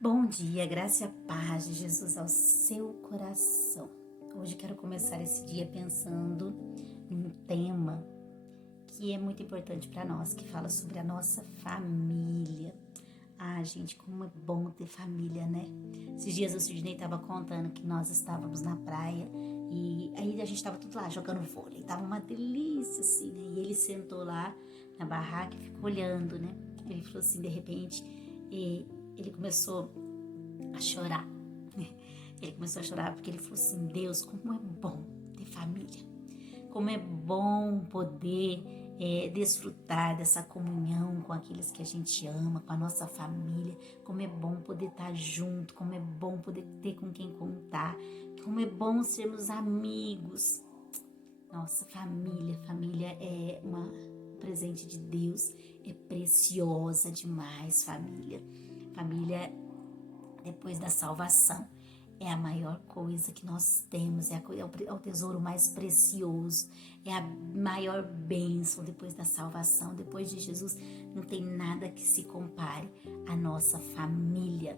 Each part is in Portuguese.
Bom dia, graça e a paz de Jesus ao seu coração. Hoje quero começar esse dia pensando num tema que é muito importante para nós, que fala sobre a nossa família. Ah, gente, como é bom ter família, né? Esses dias o Sidney estava contando que nós estávamos na praia e aí a gente estava tudo lá jogando vôlei. Tava uma delícia, assim, né? E ele sentou lá na barraca e ficou olhando, né? Ele falou assim, de repente, ele começou a chorar, né? Ele começou a chorar porque ele falou assim, Deus, como é bom ter família. Como é bom poder desfrutar dessa comunhão com aqueles que a gente ama, com a nossa família. Como é bom poder estar junto, como é bom poder ter com quem contar, como é bom sermos amigos. Nossa, família é um presente de Deus, é preciosa demais, família. Família, depois da salvação, é a maior coisa que nós temos, é o tesouro mais precioso, é a maior bênção depois da salvação. Depois de Jesus, não tem nada que se compare à nossa família.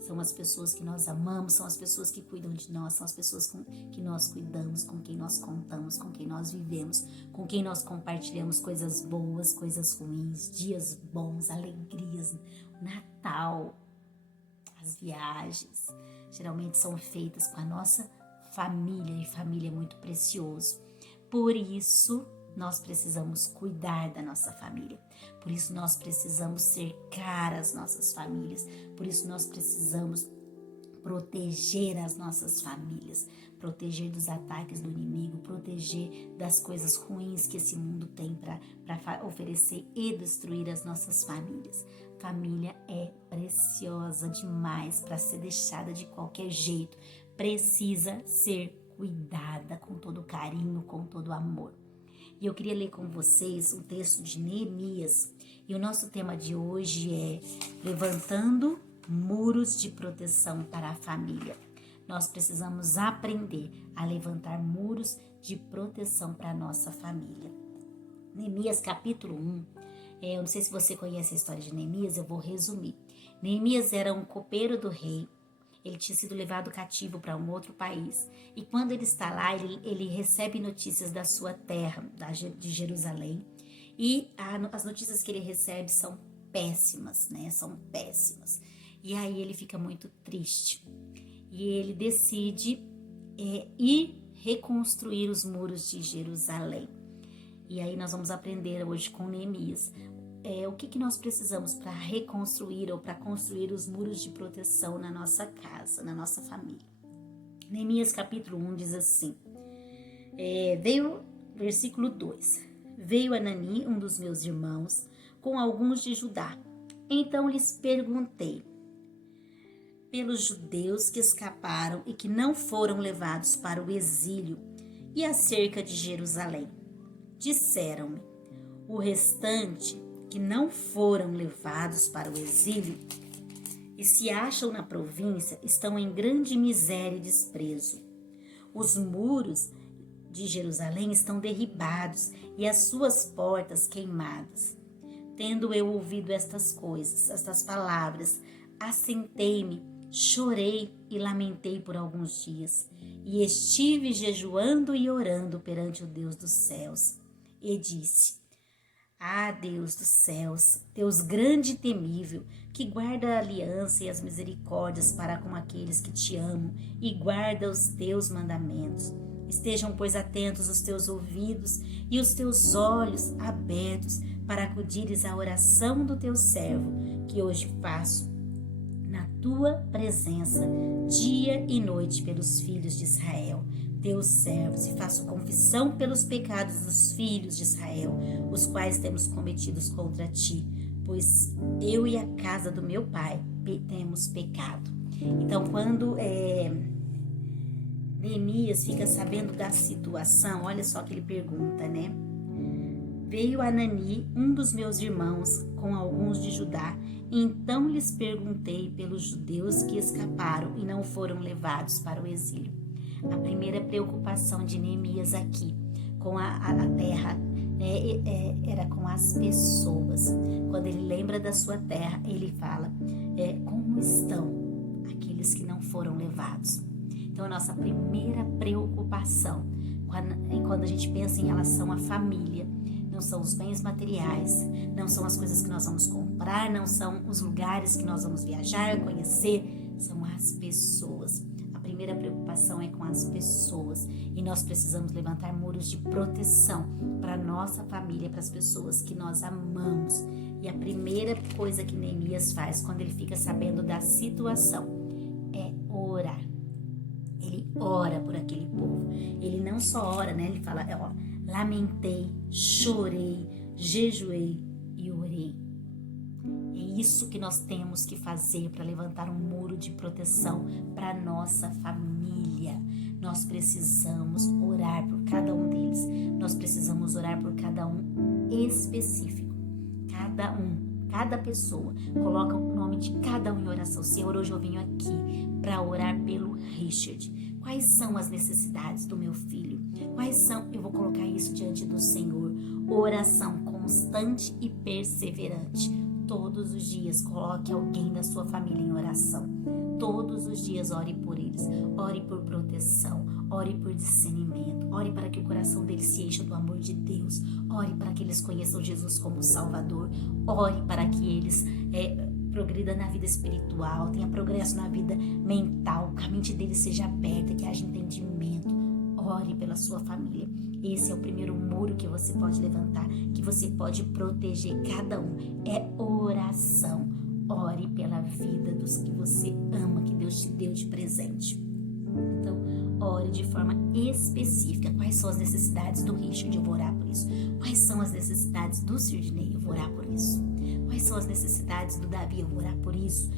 São as pessoas que nós amamos, são as pessoas que cuidam de nós, são as pessoas que nós cuidamos, com quem nós contamos, com quem nós vivemos, com quem nós compartilhamos coisas boas, coisas ruins, dias bons, alegrias, Natal, as viagens. Geralmente são feitas com a nossa família, e família é muito precioso. Por isso, nós precisamos cuidar da nossa família. Por isso, nós precisamos cercar as nossas famílias. Por isso, nós precisamos proteger as nossas famílias, proteger dos ataques do inimigo, proteger das coisas ruins que esse mundo tem para oferecer e destruir as nossas famílias. Família é preciosa demais para ser deixada de qualquer jeito. Precisa ser cuidada com todo carinho, com todo amor. E eu queria ler com vocês o texto de Neemias. E o nosso tema de hoje é levantando muros de proteção para a família. Nós precisamos aprender a levantar muros de proteção para a nossa família. Neemias capítulo 1. Eu não sei se você conhece a história de Neemias, eu vou resumir. Neemias era um copeiro do rei. Ele tinha sido levado cativo para um outro país. E quando ele está lá, ele recebe notícias da sua terra, de Jerusalém. E as notícias que ele recebe são péssimas, né? São péssimas. E aí ele fica muito triste. E ele decide ir reconstruir os muros de Jerusalém. E aí nós vamos aprender hoje com Neemias o que nós precisamos para reconstruir ou para construir os muros de proteção na nossa casa, na nossa família. Neemias capítulo 1 diz assim, versículo 2, veio Anani, um dos meus irmãos, com alguns de Judá. Então lhes perguntei pelos judeus que escaparam e que não foram levados para o exílio e acerca de Jerusalém. Disseram-me, o restante que não foram levados para o exílio e se acham na província estão em grande miséria e desprezo. Os muros de Jerusalém estão derribados e as suas portas queimadas. Tendo eu ouvido estas coisas, estas palavras, assentei-me, chorei e lamentei por alguns dias, e estive jejuando e orando perante o Deus dos céus. E disse, Deus dos céus, Deus grande e temível, que guarda a aliança e as misericórdias para com aqueles que te amam e guarda os teus mandamentos. Estejam, pois, atentos os teus ouvidos e os teus olhos abertos para acudires à oração do teu servo, que hoje faço na tua presença, dia e noite pelos filhos de Israel, teus servos, e faço confissão pelos pecados dos filhos de Israel, os quais temos cometidos contra ti, pois eu e a casa do meu pai temos pecado. Então, quando Neemias fica sabendo da situação, olha só que ele pergunta, né? Veio Anani, um dos meus irmãos, com alguns de Judá. Então lhes perguntei pelos judeus que escaparam e não foram levados para o exílio. A primeira preocupação de Neemias aqui com a terra era com as pessoas. Quando ele lembra da sua terra, ele fala, como estão foram levados. Então, a nossa primeira preocupação, quando a gente pensa em relação à família, não são os bens materiais, não são as coisas que nós vamos comprar, não são os lugares que nós vamos viajar, conhecer, são as pessoas. A primeira preocupação é com as pessoas e nós precisamos levantar muros de proteção para a nossa família, para as pessoas que nós amamos. E a primeira coisa que Neemias faz quando ele fica sabendo da situação é orar. Ele ora por aquele povo. Ele não só ora, né? Ele fala, lamentei, chorei, jejuei e orei. É isso que nós temos que fazer para levantar um muro de proteção para a nossa família. Nós precisamos orar por cada um deles. Nós precisamos orar por cada um específico. Cada pessoa. Coloca o nome de cada um em oração. Senhor, hoje eu venho aqui para orar pelo Richard. Quais são as necessidades do meu filho? Eu vou colocar isso diante do Senhor. Oração constante e perseverante. Todos os dias, coloque alguém da sua família em oração. Todos os dias, ore por eles. Ore por proteção. Ore por discernimento. Ore para que o coração deles se encha do amor de Deus. Ore para que eles conheçam Jesus como Salvador. Ore para que eles progrida na vida espiritual, tenha progresso na vida mental, que a mente deles seja aberta, que haja entendimento. Ore pela sua família. Esse é o primeiro muro que você pode levantar, que você pode proteger cada um. É oração. Ore pela vida dos que você ama, que Deus te deu de presente. Então, ore de forma específica. Quais são as necessidades do Richard? Eu vou orar por isso. Quais são as necessidades do Sidney? Eu vou orar por isso. Quais são as necessidades do Davi? Eu vou orar por isso.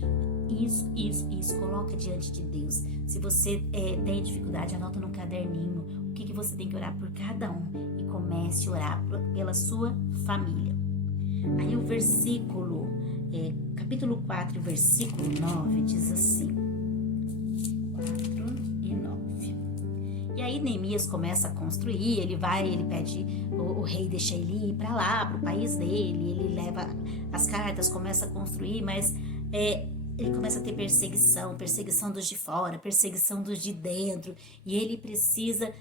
Isso. Coloca diante de Deus. Se você tem dificuldade, anota no caderninho o que você tem que orar por cada um. E comece a orar pela sua família. Aí o versículo, capítulo 4, versículo 9, diz assim. 4 e 9. E aí Neemias começa a construir, ele pede, o rei deixa ele ir para lá, para o país dele, ele leva as cartas, começa a construir, mas ele começa a ter perseguição dos de fora, perseguição dos de dentro, e ele precisa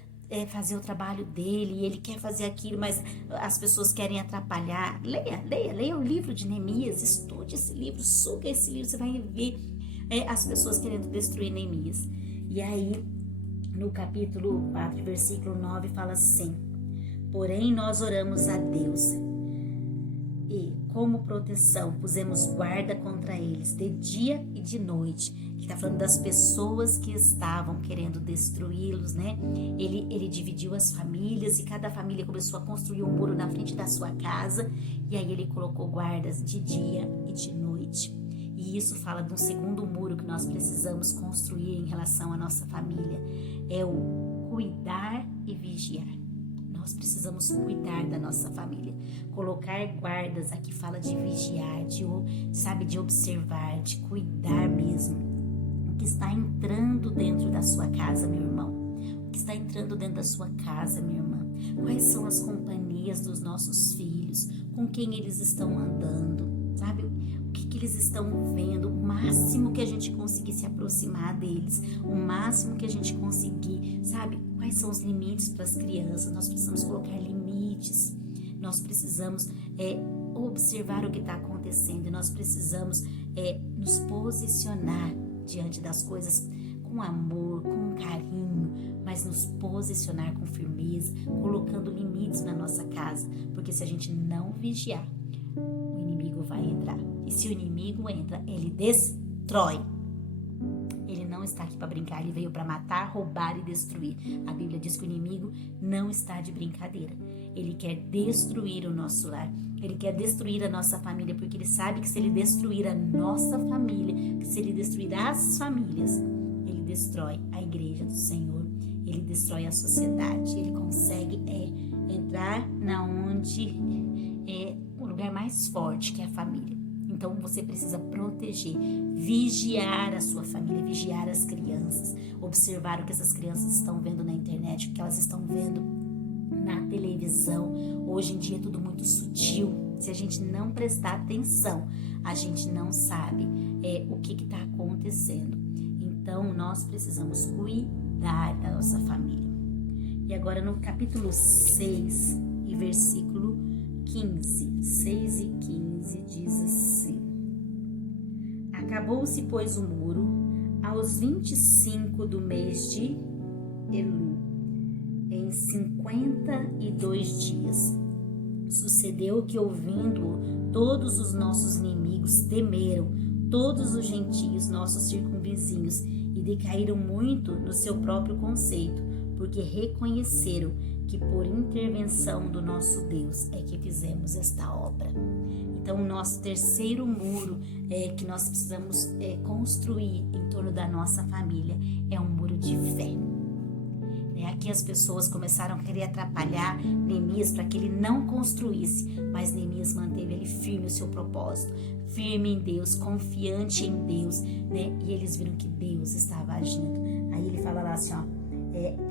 fazer o trabalho dele, e ele quer fazer aquilo, mas as pessoas querem atrapalhar. Leia o livro de Neemias, estude esse livro, suga esse livro, você vai ver as pessoas querendo destruir Neemias. E aí, no capítulo 4, versículo 9, fala assim: porém nós oramos a Deus e, como proteção, pusemos guarda contra eles de dia e de noite. Ele está falando das pessoas que estavam querendo destruí-los, né? Ele dividiu as famílias e cada família começou a construir um muro na frente da sua casa, e aí ele colocou guardas de dia e de noite. E isso fala de um segundo muro que nós precisamos construir em relação à nossa família. É o cuidar e vigiar. Nós precisamos cuidar da nossa família. Colocar guardas, aqui fala de vigiar, de observar, de cuidar mesmo. O que está entrando dentro da sua casa, meu irmão? O que está entrando dentro da sua casa, minha irmã? Quais são as companhias dos nossos filhos? Com quem eles estão andando? Sabe? O que eles estão vendo? O máximo que a gente conseguir se aproximar deles, o máximo que a gente conseguir, sabe? Quais são os limites para as crianças? Nós precisamos colocar limites. Nós precisamos observar o que está acontecendo. E nós precisamos nos posicionar diante das coisas com amor, com carinho, mas nos posicionar com firmeza, colocando limites na nossa casa. Porque se a gente não vigiar, o inimigo vai entrar. E se o inimigo entra, ele destrói. Ele não está aqui para brincar, ele veio para matar, roubar e destruir. A Bíblia diz que o inimigo não está de brincadeira. Ele quer destruir o nosso lar, ele quer destruir a nossa família, porque ele sabe que se ele destruir a nossa família, que se ele destruir as famílias, ele destrói a igreja do Senhor, ele destrói a sociedade, ele consegue entrar na onde é o lugar mais forte, que é a família. Então você precisa proteger, vigiar a sua família, vigiar as crianças, observar o que essas crianças estão vendo na internet, o que elas estão vendo na televisão. Hoje em dia é tudo muito sutil. Se a gente não prestar atenção, a gente não sabe o que está acontecendo. Então, nós precisamos cuidar da nossa família. E agora no capítulo 6 e versículo 15, 6 e 15 diz assim: Acabou-se, pois, o muro aos 25 do mês de Elu, em 52 dias. Sucedeu que, ouvindo-o, todos os nossos inimigos temeram, todos os gentios, nossos circunvizinhos, e decaíram muito no seu próprio conceito, porque reconheceram que por intervenção do nosso Deus é que fizemos esta obra. Então, o nosso terceiro muro que nós precisamos construir em torno da nossa família é um muro de fé. Aqui as pessoas começaram a querer atrapalhar Neemias para que ele não construísse, mas Neemias manteve ele firme o seu propósito, firme em Deus, confiante em Deus, né? E eles viram que Deus estava agindo. Aí ele fala lá assim,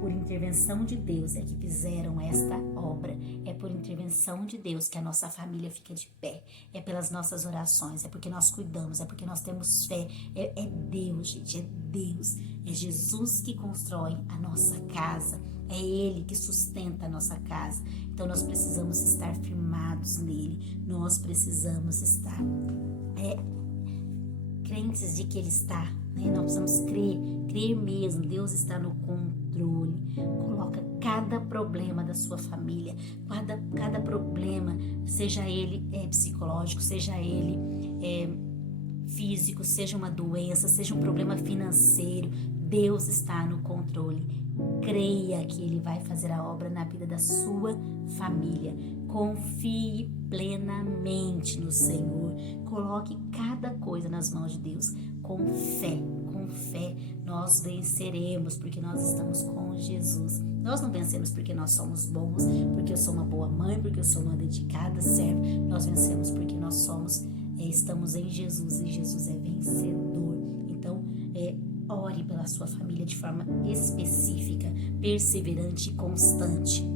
por intervenção de Deus é que fizeram esta obra, é por intervenção de Deus que a nossa família fica de pé, é pelas nossas orações, é porque nós cuidamos, é porque nós temos fé, é Deus, gente, é Deus, é Jesus que constrói a nossa casa, é Ele que sustenta a nossa casa. Então nós precisamos estar firmados nele, nós precisamos estar crentes de que Ele está, né? Nós precisamos crer mesmo, Deus está no controle. Coloca cada problema da sua família, cada problema, seja ele psicológico, seja ele físico, seja uma doença, seja um problema financeiro, Deus está no controle. Creia que Ele vai fazer a obra na vida da sua família. Confie plenamente no Senhor. Coloque cada coisa nas mãos de Deus. Com fé, nós venceremos, porque nós estamos com Jesus. Nós não vencemos porque nós somos bons, porque eu sou uma boa mãe, porque eu sou uma dedicada serva. Nós vencemos porque nós estamos em Jesus, e Jesus é vencedor. Então, ore pela sua família de forma específica, perseverante e constante.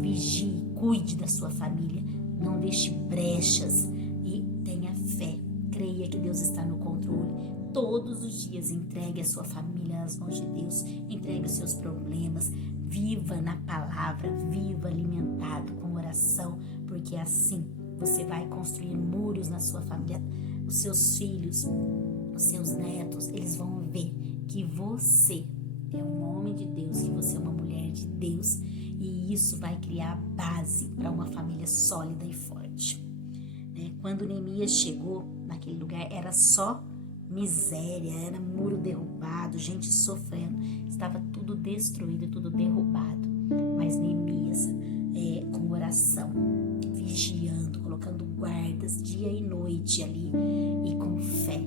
Vigie, cuide da sua família, não deixe brechas e tenha fé. Creia que Deus está no controle. Todos os dias entregue a sua família nas mãos de Deus, entregue os seus problemas, viva na palavra, viva alimentado com oração, porque assim você vai construir muros na sua família. Os seus filhos, os seus netos, eles vão ver que você é um homem de Deus, que você é uma mulher de Deus, e isso vai criar base para uma família sólida e forte. Quando Neemias chegou naquele lugar, era só miséria, era muro derrubado, gente sofrendo, estava tudo destruído, tudo derrubado. Mas Neemias, com oração, vigiando, colocando guardas dia e noite ali, e com fé,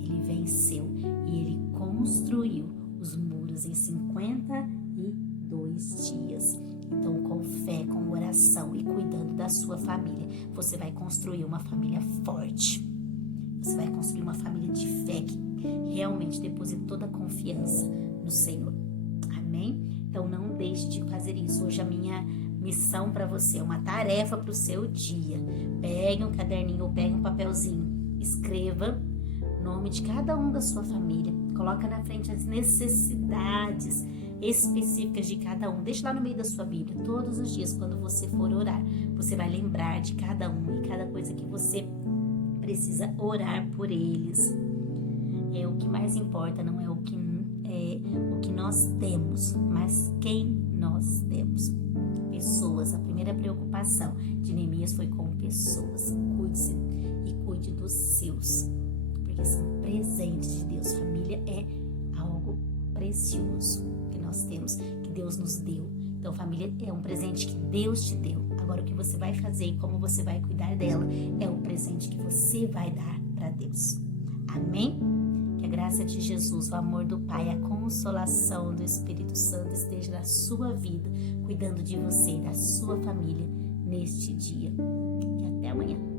ele venceu e ele construiu os muros em 52 dias. Então, com fé, com oração e cuidando da sua família, você vai construir uma família forte. Você vai construir uma família de fé que realmente deposita toda a confiança no Senhor. Amém? Então não deixe de fazer isso. Hoje a minha missão para você é uma tarefa para o seu dia. Pegue um caderninho ou pegue um papelzinho. Escreva o nome de cada um da sua família. Coloca na frente as necessidades específicas de cada um. Deixa lá no meio da sua Bíblia. Todos os dias, quando você for orar, você vai lembrar de cada um e cada coisa que você precisa orar por eles. O que mais importa não é o que nós temos, mas quem nós temos. Pessoas. A primeira preocupação de Neemias foi com pessoas. Cuide-se e cuide dos seus, porque são presentes de Deus. Família é algo precioso que nós temos, que Deus nos deu. Então, família é um presente que Deus te deu. Agora, o que você vai fazer e como você vai cuidar dela é o presente que você vai dar para Deus. Amém? Que a graça de Jesus, o amor do Pai, a consolação do Espírito Santo esteja na sua vida, cuidando de você e da sua família neste dia. E até amanhã.